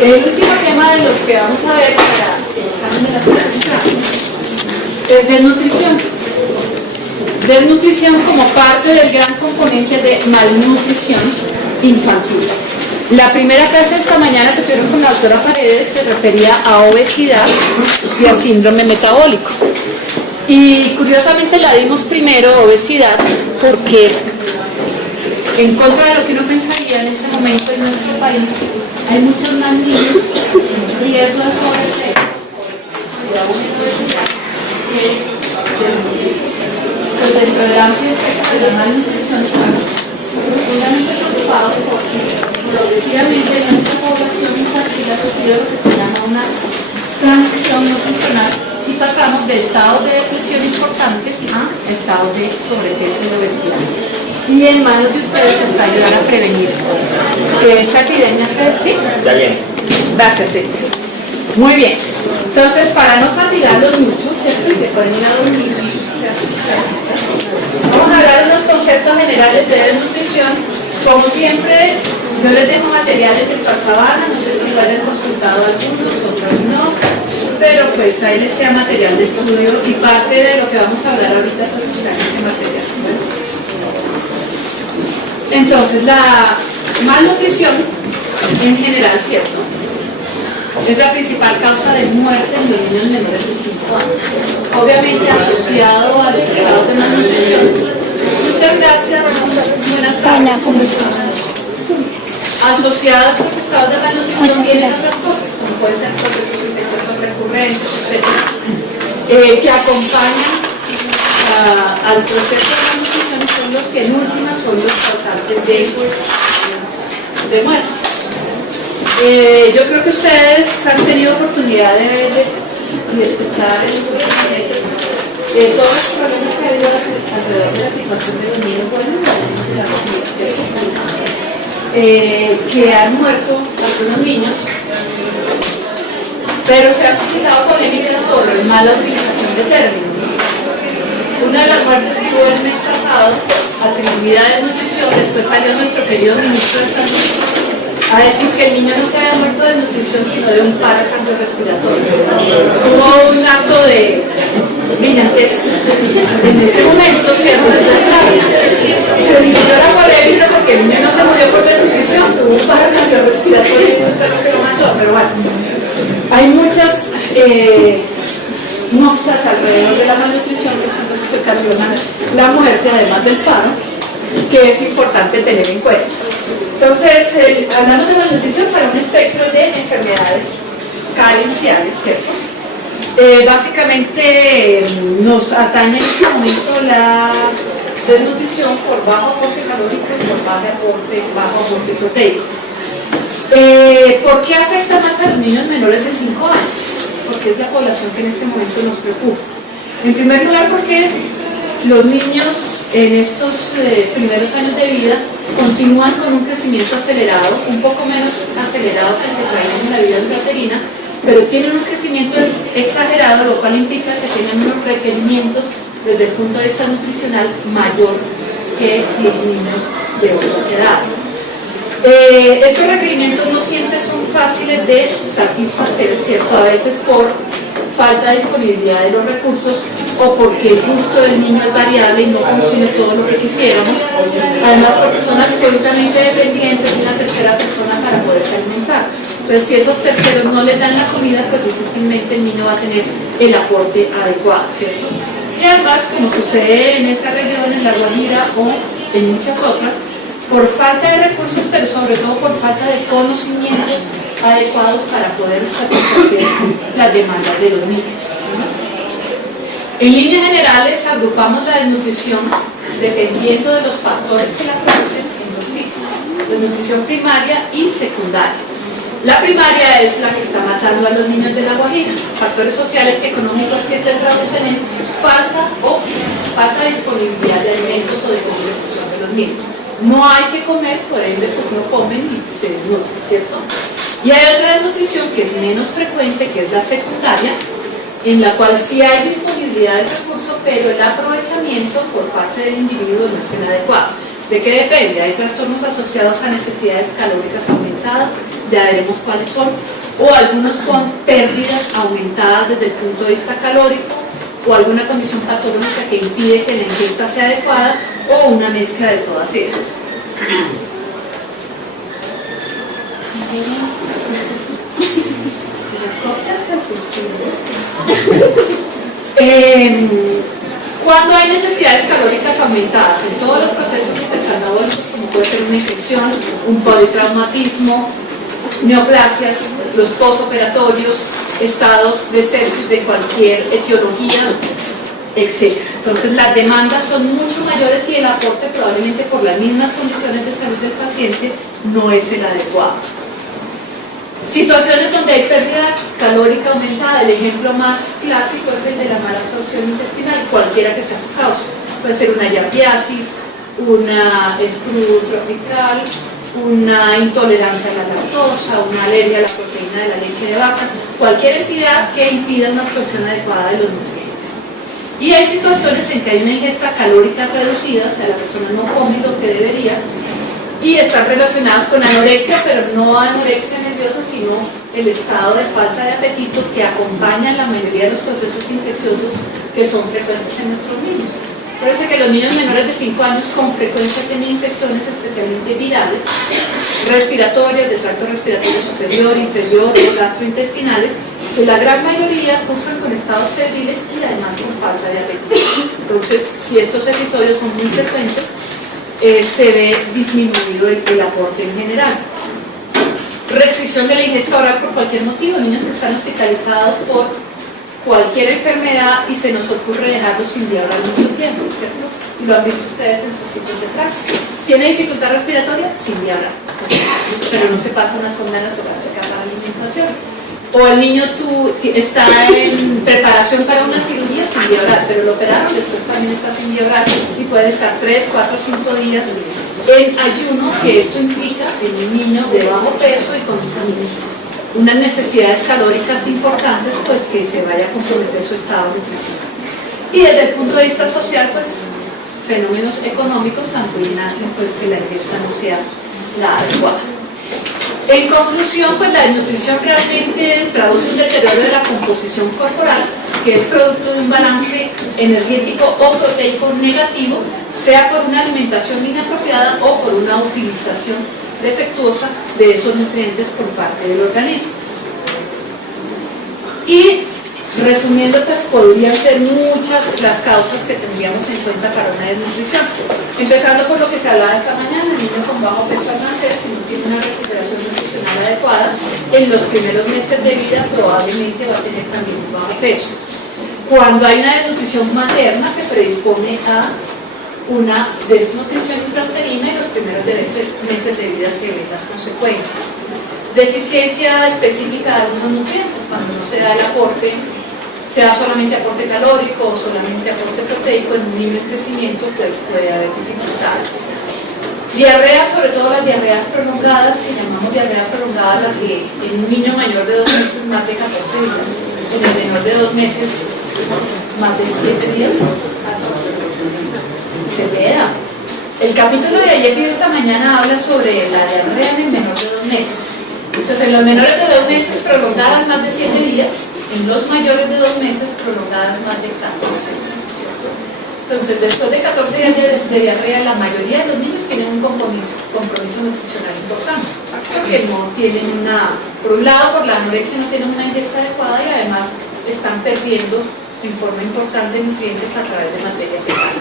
El último tema de los que vamos a ver para el examen de la semana es desnutrición. Desnutrición como parte del gran componente de malnutrición infantil. La primera clase de esta mañana que tuvieron con la doctora Paredes se refería a obesidad y a síndrome metabólico. Y curiosamente la dimos primero, obesidad, porque en contra de lo que uno pensaría en este momento en nuestro país, hay muchos más niños en riesgo de sobrepeso y de obesidad que pues dentro del amplio espectro de la malnutrición estamos profundamente preocupados porque progresivamente nuestra población infantil ha sufrido lo que se llama una transición nutricional y pasamos de estados de depresión importantes a estados de sobrepeso y obesidad. Y en manos de ustedes está ayudar a prevenir que esta epidemia se... ¿Sí? Está bien. Gracias, sí. Muy bien. Entonces, para no fatigarlos mucho, ¿cierto? Y que pueden ir a dormir. Vamos a hablar de los conceptos generales de desnutrición. Como siempre, yo les dejo materiales del Pasabana, no sé si lo hayan consultado algunos, otros no, pero pues ahí les queda material de estudio y parte de lo que vamos a hablar ahorita pues está en ese material, ¿vale? Entonces, la malnutrición en general, ¿cierto?, es la principal causa de muerte en los niños menores de 5 años. Obviamente asociado a los estados de malnutrición. Muchas gracias, buenas tardes. Asociado a estos estados de malnutrición vienen otras cosas, como pueden ser procesos infecciosos recurrentes, etc., que acompañan al proceso de malnutrición y son los que en última son los causantes de muerte. Yo creo que ustedes han tenido oportunidad de ver y escuchar en sus experiencias todos los problemas que ha habido alrededor de la situación de los niños buenos, que han muerto algunos niños, pero se ha suscitado polémicas por mala utilización de términos. Una de las muertes que hubo el mes pasado, atribuida a desnutrición, después salió nuestro querido ministro de Salud a decir que el niño no se había muerto de desnutrición sino de un paro cardiorrespiratorio. Hubo un acto de brillantez en ese momento, ¿cierto? Se vivió la polémica porque el niño no se murió por desnutrición, tuvo un paro cardiorrespiratorio y eso fue lo que lo mató, pero bueno, hay muchas noxas alrededor de la malnutrición que son las que ocasionan la muerte además del paro, que es importante tener en cuenta. Entonces, hablamos de malnutrición para un espectro de enfermedades carenciales, ¿cierto? Básicamente nos atañe en este momento la desnutrición por bajo aporte calórico y por bajo aporte proteico. ¿Por qué afecta más a los niños menores de 5 años? Porque es la población que en este momento nos preocupa. En primer lugar, porque los niños en estos primeros años de vida continúan con un crecimiento acelerado, un poco menos acelerado que el que traían en la vida intrauterina, pero tienen un crecimiento exagerado, lo cual implica que tienen unos requerimientos desde el punto de vista nutricional mayor que los niños de otras edades. Estos requerimientos no siempre son fáciles de satisfacer, ¿cierto? A veces por falta de disponibilidad de los recursos o porque el gusto del niño es variable y no consume todo lo que quisiéramos, además porque son absolutamente dependientes de una tercera persona para poderse alimentar. Entonces, si esos terceros no les dan la comida, pues difícilmente el niño va a tener el aporte adecuado, ¿cierto? Y además, como sucede en esta región, en La Guajira o en muchas otras, por falta de recursos, pero sobre todo por falta de conocimientos adecuados para poder satisfacer las demandas de los niños, ¿no? En líneas generales agrupamos la desnutrición dependiendo de los factores que la producen en dos tipos: desnutrición primaria y secundaria. La primaria es la que está matando a los niños de La Guajira, factores sociales y económicos que se traducen en falta de disponibilidad de alimentos o de conservación de los niños. No hay que comer, por ende pues no comen y se desnutren, ¿cierto? Y hay otra desnutrición que es menos frecuente, que es la secundaria, en la cual sí hay disponibilidad de recursos, pero el aprovechamiento por parte del individuo no es el adecuado. ¿De qué depende? Hay trastornos asociados a necesidades calóricas aumentadas, ya veremos cuáles son, o algunos con pérdidas aumentadas desde el punto de vista calórico, o alguna condición patológica que impide que la ingesta sea adecuada, o una mezcla de todas esas. Cuando hay necesidades calóricas aumentadas en todos los procesos hipercatabólicos, como puede ser una infección, un politraumatismo, neoplasias, los postoperatorios, estados de sepsis de cualquier etiología, etc. Entonces las demandas son mucho mayores y el aporte, probablemente por las mismas condiciones de salud del paciente, no es el adecuado. Situaciones donde hay pérdida calórica aumentada, el ejemplo más clásico es el de la mala absorción intestinal, cualquiera que sea su causa. Puede ser una yardiasis, una escrudo tropical, una intolerancia a la lactosa, una alergia a la proteína de la leche de vaca, cualquier entidad que impida una absorción adecuada de los nutrientes. Y hay situaciones en que hay una ingesta calórica reducida, o sea, la persona no come lo que debería, y están relacionadas con anorexia, pero no anorexia nerviosa, sino el estado de falta de apetito que acompaña la mayoría de los procesos infecciosos que son frecuentes en nuestros niños. Parece que los niños menores de 5 años con frecuencia tienen infecciones especialmente virales, respiratorias, del tracto respiratorio superior, inferior, gastrointestinales, que la gran mayoría cursan con estados febriles y además con falta de apetito. Entonces, si estos episodios son muy frecuentes, se ve disminuido el aporte en general. Restricción de la ingesta oral por cualquier motivo, niños que están hospitalizados por cualquier enfermedad y se nos ocurre dejarlos sin vía oral mucho tiempo, ¿cierto? Y lo han visto ustedes en sus sitios de práctica. ¿Tiene dificultad respiratoria? Sin vía oral, pero no se pasa una sonda nasográfica para la alimentación. O el niño está en preparación para una cirugía sin vía oral, pero lo operaron, después también está sin vía oral y puede estar 3, 4, 5 días en ayuno, que esto implica en un niño de bajo peso y con unas necesidades calóricas importantes, pues que se vaya a comprometer su estado nutricional. Y desde el punto de vista social, pues fenómenos económicos también hacen pues que la ingesta no sea la adecuada. En conclusión, pues la desnutrición realmente traduce un deterioro de la composición corporal, que es producto de un balance energético o proteico negativo, sea por una alimentación inapropiada o por una utilización defectuosa de esos nutrientes por parte del organismo. Y resumiendo, pues podrían ser muchas las causas que tendríamos en cuenta para una desnutrición. Empezando por lo que se hablaba esta mañana, el niño con bajo peso al nacer, si no tiene una recuperación nutricional adecuada, en los primeros meses de vida probablemente va a tener también un bajo peso. Cuando hay una desnutrición materna que predispone a una desnutrición intrauterina, en los primeros meses de vida se ven las consecuencias. Deficiencia específica de algunos nutrientes, cuando no se da el aporte, sea solamente aporte calórico o solamente aporte proteico en un niño en crecimiento, pues puede haber dificultades. Diarrea, sobre todo las diarreas prolongadas, que llamamos diarrea prolongada, la que en un niño mayor de 2 meses más de 14 días, en el menor de 2 meses más de 7 días, se queda. El capítulo de ayer y de esta mañana habla sobre la diarrea en el menor de 2 meses. Entonces, en los menores de 2 meses prolongadas más de 7 días, en los mayores de 2 meses prolongadas más de 14 días. Entonces, después de 14 días de diarrea, la mayoría de los niños tienen un compromiso nutricional importante, porque no tienen por un lado, por la anorexia no tienen una ingesta adecuada y además están perdiendo en forma importante nutrientes a través de materia fecal.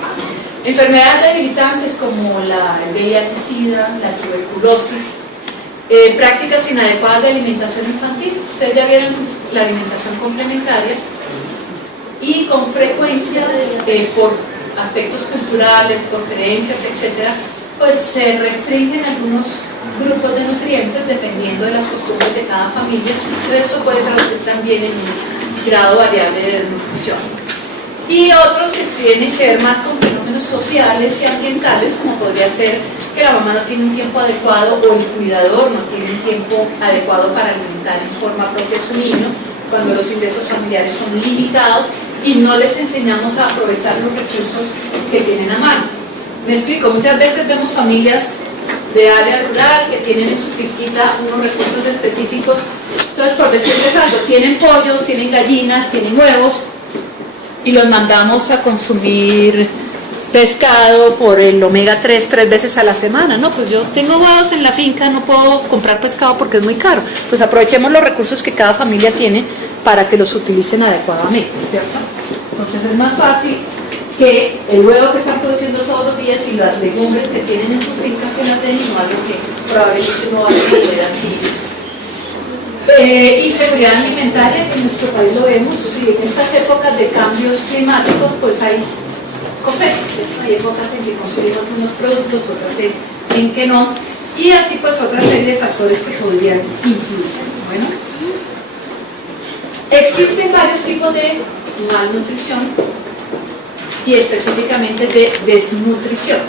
Enfermedades debilitantes como el VIH-Sida, la tuberculosis, prácticas inadecuadas de alimentación infantil. Ustedes ya vieron la alimentación complementaria y con frecuencia por aspectos culturales, por creencias, etcétera, pues se restringen algunos grupos de nutrientes dependiendo de las costumbres de cada familia. Esto puede traducir también en un grado variable de desnutrición. Y otros que tienen que ver más con fenómenos sociales y ambientales, como podría ser que la mamá no tiene un tiempo adecuado o el cuidador no tiene un tiempo adecuado para alimentar en forma propia a su niño, cuando los ingresos familiares son limitados y no les enseñamos a aprovechar los recursos que tienen a mano. Me explico, muchas veces vemos familias de área rural que tienen en su finquita unos recursos específicos. Entonces, por decirles algo, tienen pollos, tienen gallinas, tienen huevos y los mandamos a consumir pescado por el omega 3 veces a la semana. No, pues yo tengo huevos en la finca, no puedo comprar pescado porque es muy caro. Pues aprovechemos los recursos que cada familia tiene para que los utilicen adecuadamente, ¿cierto? Entonces es más fácil que el huevo que están produciendo todos los días y las legumbres que tienen en sus fincas se las den y no algo que probablemente no van a poder adquirir. Y seguridad alimentaria, que en nuestro país lo vemos, y en estas épocas de cambios climáticos pues hay cosechas, ¿cierto? Hay épocas en que conseguimos unos productos, otras en que no, y así pues otra serie de factores que podrían influir. Bueno, existen varios tipos de malnutrición y específicamente de desnutrición.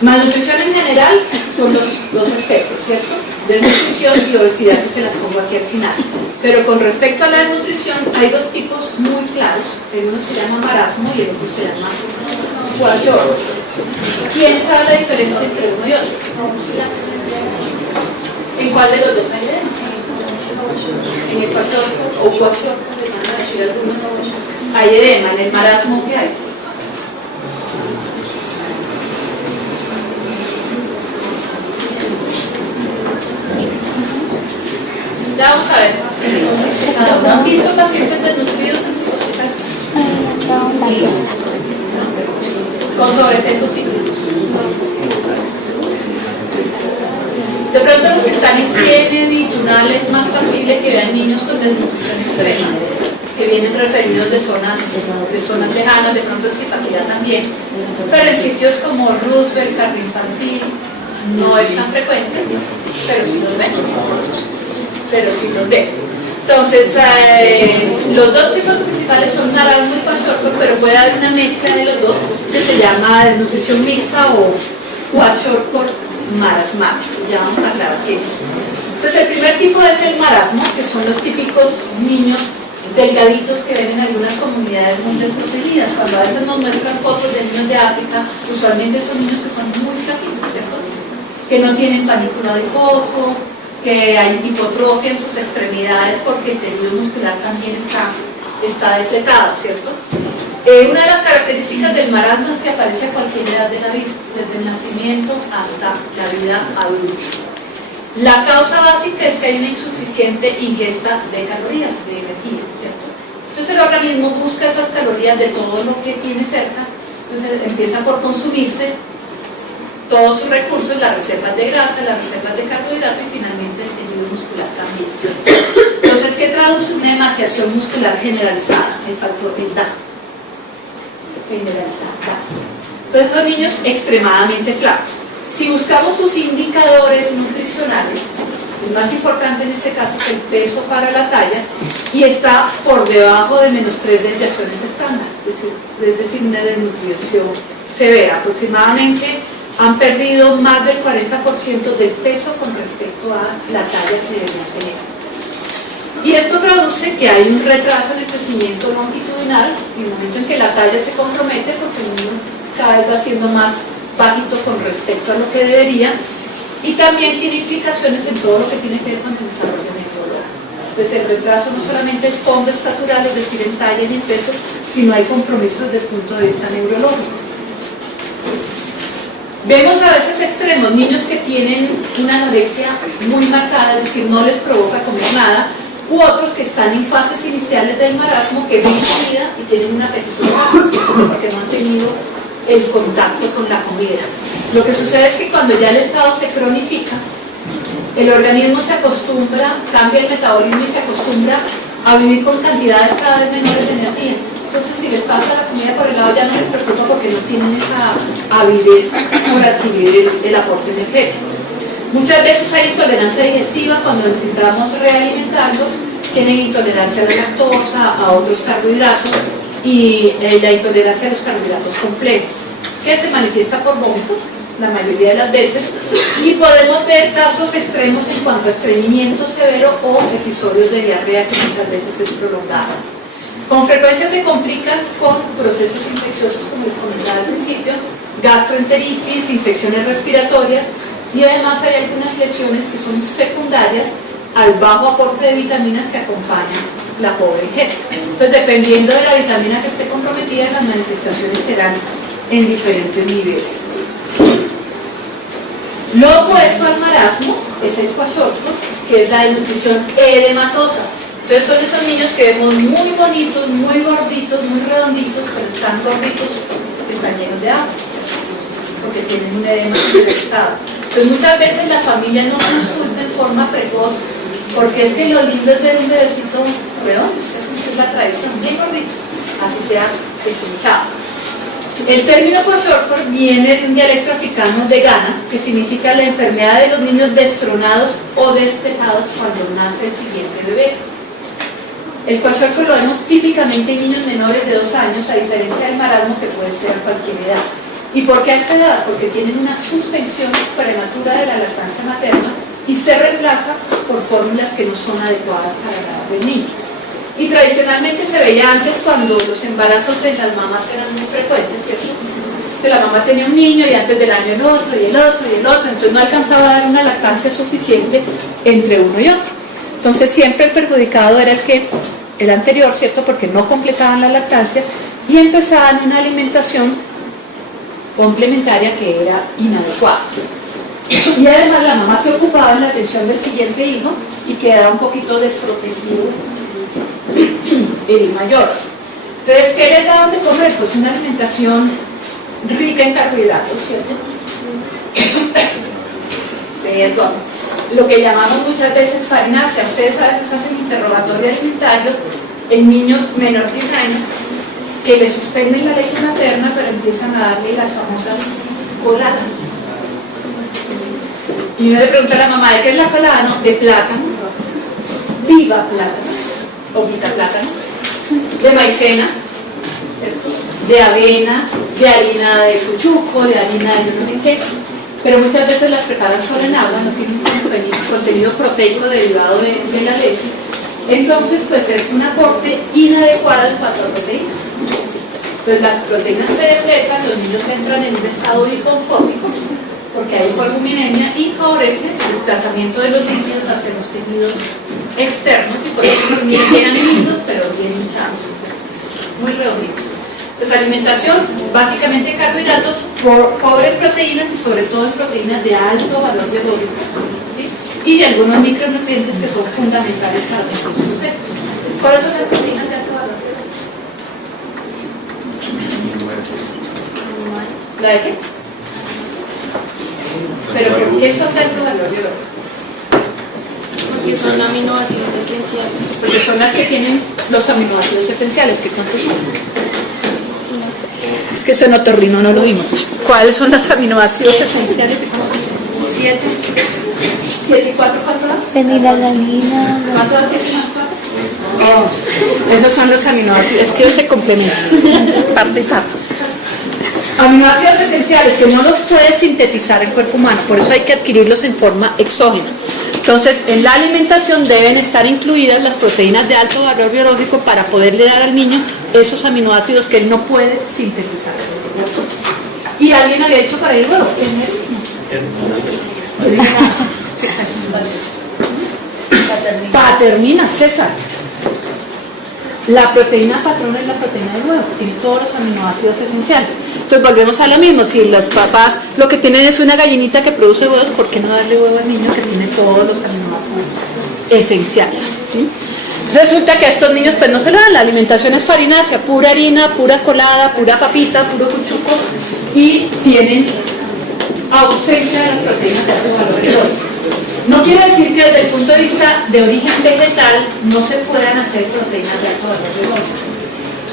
Malnutrición en general son los aspectos, ¿cierto? Desnutrición y obesidad, que se las pongo aquí al final. Pero con respecto a la desnutrición hay dos tipos muy claros. El uno se llama marasmo y el otro se llama kwashiorkor. ¿Quién sabe la diferencia entre uno y otro? ¿En cuál de los dos hay edema? En el kwashiorkor o kwashiorkor, le van a decir algunos, hay edema. En el marasmo, ¿qué hay? Ya vamos a ver. ¿Han visto pacientes desnutridos en sus hospitales? Con sobrepeso sí. De pronto los que están en Kennedy y Tunal es más factible que vean niños con desnutrición extrema, que vienen referidos de zonas lejanas, de pronto en Zipaquirá también, pero en sitios como Roosevelt, Jardín Infantil, no es tan frecuente, pero sí los ven. Entonces, los dos tipos principales son marasmo y kwashiorkor, pero puede haber una mezcla de los dos que se llama desnutrición mixta o kwashiorkor marasmático. Ya vamos a aclarar qué es. Entonces, el primer tipo es el marasmo, que son los típicos niños delgaditos que ven en algunas comunidades muy desprotegidas. Cuando a veces nos muestran fotos de niños de África, usualmente son niños que son muy flaquitos, ¿cierto? Que no tienen panícula adiposo, que hay hipotrofia en sus extremidades porque el tejido muscular también está depletado, ¿cierto? Una de las características del marasmo es que aparece a cualquier edad de la vida, desde el nacimiento hasta la vida adulta. La causa básica es que hay una insuficiente ingesta de calorías, de energía, ¿cierto? Entonces el organismo busca esas calorías de todo lo que tiene cerca, entonces empieza por consumirse todos sus recursos, las reservas de grasa, las reservas de carbohidrato y finalmente el tejido muscular también, ¿cierto? Entonces, ¿qué traduce una emaciación muscular generalizada? El factor del DA. Generalizada. Entonces son niños extremadamente flacos. Si buscamos sus indicadores nutricionales, el más importante en este caso es el peso para la talla y está por debajo de -3 desviaciones estándar, es decir, una desnutrición severa. Aproximadamente han perdido más del 40% del peso con respecto a la talla que deberían tener. Y esto traduce que hay un retraso en el crecimiento longitudinal en el momento en que la talla se compromete porque el niño cada vez va siendo más bajito con respecto a lo que debería y también tiene implicaciones en todo lo que tiene que ver con el desarrollo neurológico. Entonces el retraso no solamente es fondo estatural, es decir, en talla y en peso, sino hay compromisos desde el punto de vista neurológico. Vemos a veces extremos, niños que tienen una anorexia muy marcada, es decir, no les provoca comer nada, u otros que están en fases iniciales del marasmo, que ven comida y tienen un apetito porque no han tenido el contacto con la comida. Lo que sucede es que cuando ya el estado se cronifica, el organismo se acostumbra, cambia el metabolismo y se acostumbra a vivir con cantidades cada vez menores de energía. Entonces, si les pasa la comida por el lado, ya no les preocupa porque no tienen esa avidez por adquirir el aporte energético. Muchas veces hay intolerancia digestiva cuando intentamos realimentarlos, tienen intolerancia a la lactosa, a otros carbohidratos y la intolerancia a los carbohidratos complejos, que se manifiesta por vómito la mayoría de las veces, y podemos ver casos extremos en cuanto a estreñimiento severo o episodios de diarrea que muchas veces es prolongada. Con frecuencia se complican con procesos infecciosos, como les comentaba al principio, gastroenteritis, infecciones respiratorias, y además hay algunas lesiones que son secundarias al bajo aporte de vitaminas que acompañan la pobre ingesta. Entonces, dependiendo de la vitamina que esté comprometida, las manifestaciones serán en diferentes niveles. Lo opuesto al marasmo es el kwashiorkor, que es la desnutrición edematosa. Entonces son esos niños que vemos muy bonitos, muy gorditos, muy redonditos, pero están gorditos, están llenos de agua, porque tienen un edema generalizado. Entonces muchas veces la familia no consulta en forma precoz, porque es que lo lindo es ver un bebecito redondo, es la tradición, bien gordito, así sea despinchado. El término kwashiorkor viene de un dialecto africano de Ghana, que significa la enfermedad de los niños destronados o destejados cuando nace el siguiente bebé. El kwashiorkor lo vemos típicamente en niños menores de 2 años, a diferencia del marasmo, que puede ser a cualquier edad. ¿Y por qué a esta edad? Porque tienen una suspensión prematura de la lactancia materna y se reemplaza por fórmulas que no son adecuadas para la edad del niño. Y tradicionalmente se veía antes cuando los embarazos en las mamás eran muy frecuentes, ¿cierto? Que la mamá tenía un niño y antes del año el otro y el otro y el otro, entonces no alcanzaba a dar una lactancia suficiente entre uno y otro. Entonces siempre el perjudicado era el anterior, ¿cierto? Porque no completaban la lactancia y empezaban una alimentación complementaria que era inadecuada. Y además la mamá se ocupaba en la atención del siguiente hijo y quedaba un poquito desprotegido el mayor. Entonces, ¿qué les daban de comer? Pues una alimentación rica en carbohidratos, ¿cierto? Perdón. Lo que llamamos muchas veces farinácea. Ustedes a veces hacen interrogatorio alimentario en niños menores de 1 año que le suspenden la leche materna, pero empiezan a darle las famosas coladas. Y uno le pregunta a la mamá, ¿de qué es la colada? No, de plátano, viva plátano, o vita plátano, de maicena, ¿cierto? De avena, de harina de cuchuco, de harina de no sé qué, pero muchas veces las preparan solo en agua, no tienen contenido proteico derivado de la leche. Entonces, pues es un aporte inadecuado en cuanto a proteínas. Entonces las proteínas se depletan, los niños entran en un estado hiponcópico, porque hay hipoalbuminemia y favorece el desplazamiento de los líquidos hacia los tejidos externos, y por eso los niños quedan lindos, pero bien hinchados, muy redonditos. Pues alimentación, básicamente carbohidratos, pobre en proteínas y sobre todo en proteínas de alto valor biológico, ¿sí? Y de algunos micronutrientes que son fundamentales para nuestros procesos. ¿Cuáles son las proteínas de alto valor biológico? ¿La de qué? ¿Pero por qué son de alto valor biológico? Porque son aminoácidos esenciales. Porque son las que tienen los aminoácidos esenciales. ¿Qué cuántos son? Es que eso en otorrino no lo vimos. ¿Cuáles son los aminoácidos esenciales? 7. 7 y 4, ¿cuánto da? Fenilalanina. ¿Cuánto da 7 más 4? Esos son los aminoácidos. Es que se complementan. Parte y parte. Aminoácidos esenciales que no los puede sintetizar el cuerpo humano, por eso hay que adquirirlos en forma exógena. Entonces, en la alimentación deben estar incluidas las proteínas de alto valor biológico para poderle dar al niño esos aminoácidos que él no puede sintetizar. Y alguien había dicho para el huevo, paternina, César. La proteína patrona es la proteína del huevo, tiene todos los aminoácidos esenciales. Entonces volvemos a lo mismo, si los papás lo que tienen es una gallinita que produce huevos, ¿por qué no darle huevo al niño que tiene todos los aminoácidos esenciales? ¿Sí? Resulta que a estos niños pues no se le dan, la alimentación es farinácea, pura harina, pura colada, pura papita, puro cuchuco, y tienen ausencia de las proteínas de alto valor biológico. No quiere decir que desde el punto de vista de origen vegetal no se puedan hacer proteínas de alto valor biológico.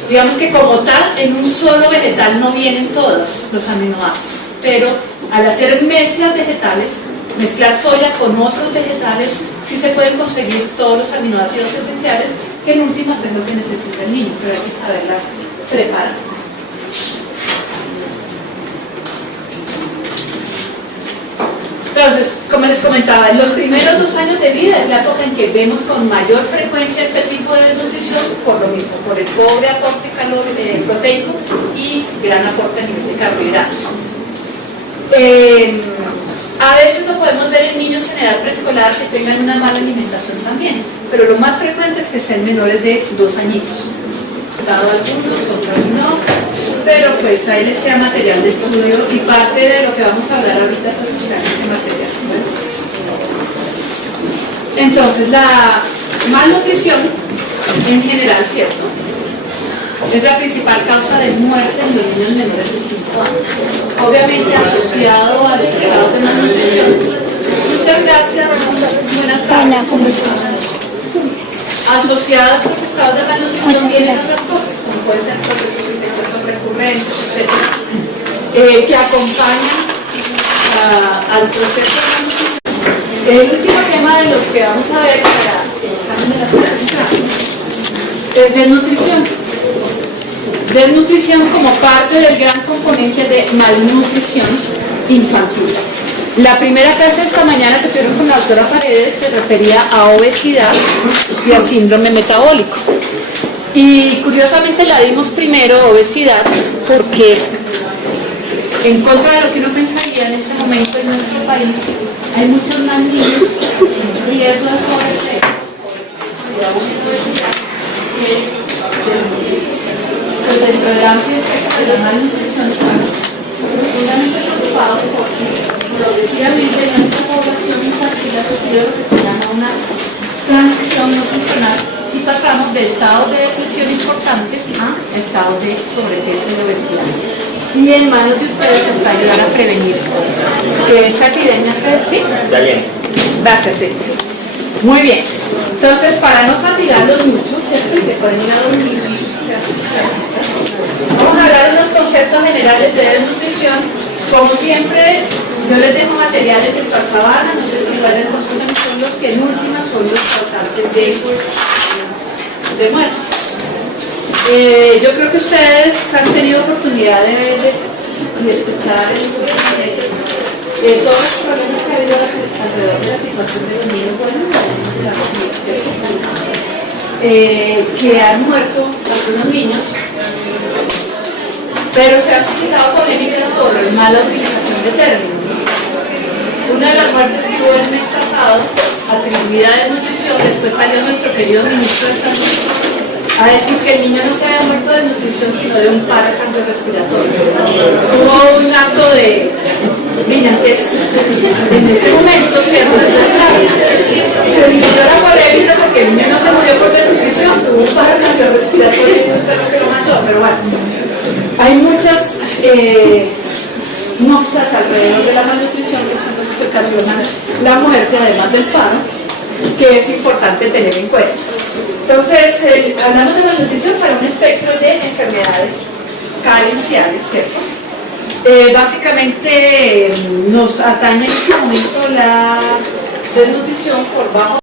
Digamos que como tal, en un solo vegetal no vienen todos los aminoácidos, pero al hacer mezclas vegetales, mezclar soya con otros vegetales, sí se pueden conseguir todos los aminoácidos esenciales, que en últimas es lo que necesita el niño, pero hay que saberlas preparar. Entonces, como les comentaba, en los primeros 2 años de vida es la época en que vemos con mayor frecuencia este tipo de desnutrición, por lo mismo, por el pobre aporte proteico y gran aporte a nivel de carbohidratos. A veces lo podemos ver en niños en edad preescolar que tengan una mala alimentación también, pero lo más frecuente es que sean menores de 2 añitos. Dado algunos, otros no, pero pues ahí les queda material de estudio y parte de lo que vamos a hablar ahorita es ese material. Entonces, la malnutrición en general, ¿cierto?, es la principal causa de muerte en los niños menores de 5 años. Obviamente asociado a los estados de malnutrición. Muchas gracias, buenas tardes. Asociado a estos estados de malnutrición vienen otras cosas, como pueden ser procesos infecciosos recurrentes, etc., que acompañan al proceso de malnutrición. El último tema de los que vamos a ver para el examen de la ciudad es desnutrición. Desnutrición como parte del gran componente de malnutrición infantil. La primera clase de esta mañana que tuvieron con la doctora Paredes se refería a obesidad y a síndrome metabólico. Y curiosamente la dimos primero, obesidad, porque en contra de lo que uno pensaría en este momento en nuestro país, hay muchos más niños en riesgo de sobrepeso y de obesidad pues dentro del amplio espectro de la malnutrición estamos profundamente preocupados porque progresivamente nuestra población infantil ha sufrido lo que se llama una transición nutricional y pasamos de estados de depresión importantes a estados de sobrepeso y obesidad. Y en manos de ustedes está ayudar a prevenir que esta epidemia se... ¿Sí? Dale. Gracias, sí. Muy bien. Entonces, para no fatigarlos mucho, ¿cierto? Y que pueden ir a dormir, vamos a hablar de los conceptos generales de desnutrición. Como siempre, yo les dejo materiales del Pasabana, no sé si igual les consumen, son los que en últimas son los causantes de muerte. Yo creo que ustedes han tenido oportunidad de ver y escuchar todos los problemas que ha habido alrededor de la situación de los niños buenos, que han muerto algunos niños, pero se ha suscitado polémicas por mala utilización de términos. Una de las muertes que hubo el mes pasado, atribuida a desnutrición, después salió nuestro querido ministro de Salud a decir que el niño no se había muerto de desnutrición, sino de un paro cardiorrespiratorio. Hubo un acto de brillantez en ese momento, ¿cierto? Se vivió la polémica porque el niño no se murió por desnutrición, tuvo un paro cardiorrespiratorio y eso fue lo que lo mató, pero bueno. Hay muchas noxas alrededor de la malnutrición que son las que ocasionan la muerte, además del paro, que es importante tener en cuenta. Entonces, hablamos de malnutrición para un espectro de enfermedades carenciales, ¿cierto? Básicamente nos atañe en este momento la desnutrición por bajo